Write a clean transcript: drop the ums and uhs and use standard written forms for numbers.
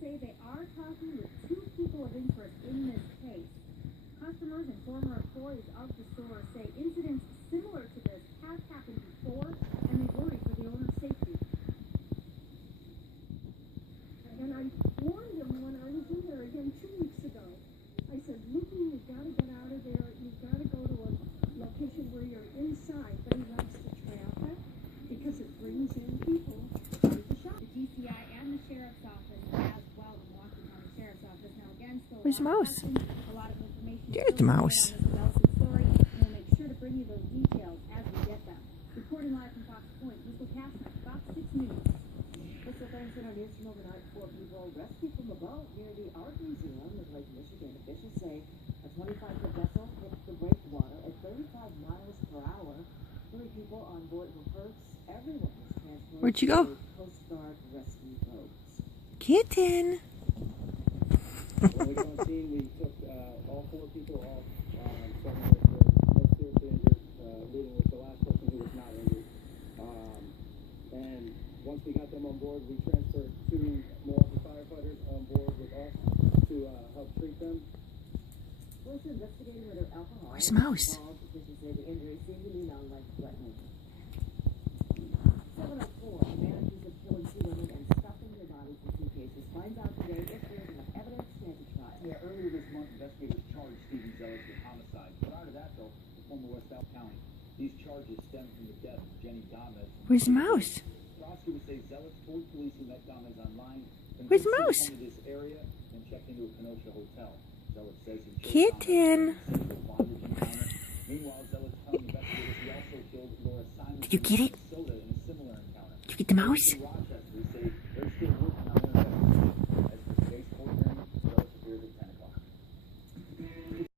say they are talking with 2 people of interest in this case. Customers and former employees of the store say incidents similar to this have happened before, and they worry for the owner's safety. And I warned them when I was in there again 2 weeks ago. I said, Lucky, you've got to get out of there. You've got to go to a location where you're inside. But he likes the traffic because it brings in people to the shop. The GCI and the Sheriff's Office, as well as Washington County Sheriff's Office, now again still Where's Mouse? a lot of information. There's the mouse. On this developing story, and we'll make sure to bring you those details as we get them. Reporting live from Fox Point, Mr. Kastner, Fox 6 News. Mr. Thanks in our news from overnight. 4 people rescued from a boat near the Art Museum in Lake Michigan. Officials say a 25-foot vessel hit the breakwater at 35 miles per hour. 3 people on board were hurt. Everyone was transported. Where'd you go? To Coast Guard rescue boats. Kitten. When we got on scene, we took all 4 people off. 7 were seriously injured, leading with the last person who was not injured. And once we got them on board, we transferred 2 more of the firefighters on board with us to help treat them. Police are investigating whether alcohol. Where's Mouse? Officials say the injuries seem to be non-life-threatening. 704, a man accused of killing 2 women and stuffing their bodies in suitcases finds out today if there is enough evidence to stand a trial. Yeah, earlier this month, investigators charged Stephen Zealous with homicide. Prior to that, though, the former West South County. These charges stem from the death of Jenny Gomez. Where's Mouse? Prosecutors say Zealous told police he met Gomez online. Where's convinced him to Mouse? come to this area and checked into a Kenosha hotel. Zealous says he killed Kitten. Gomez in a sexual bondage encounter. Meanwhile, Zealous telling investigators he also killed Laura Simon Did you get it? in a similar encounter. Did you get the mouse?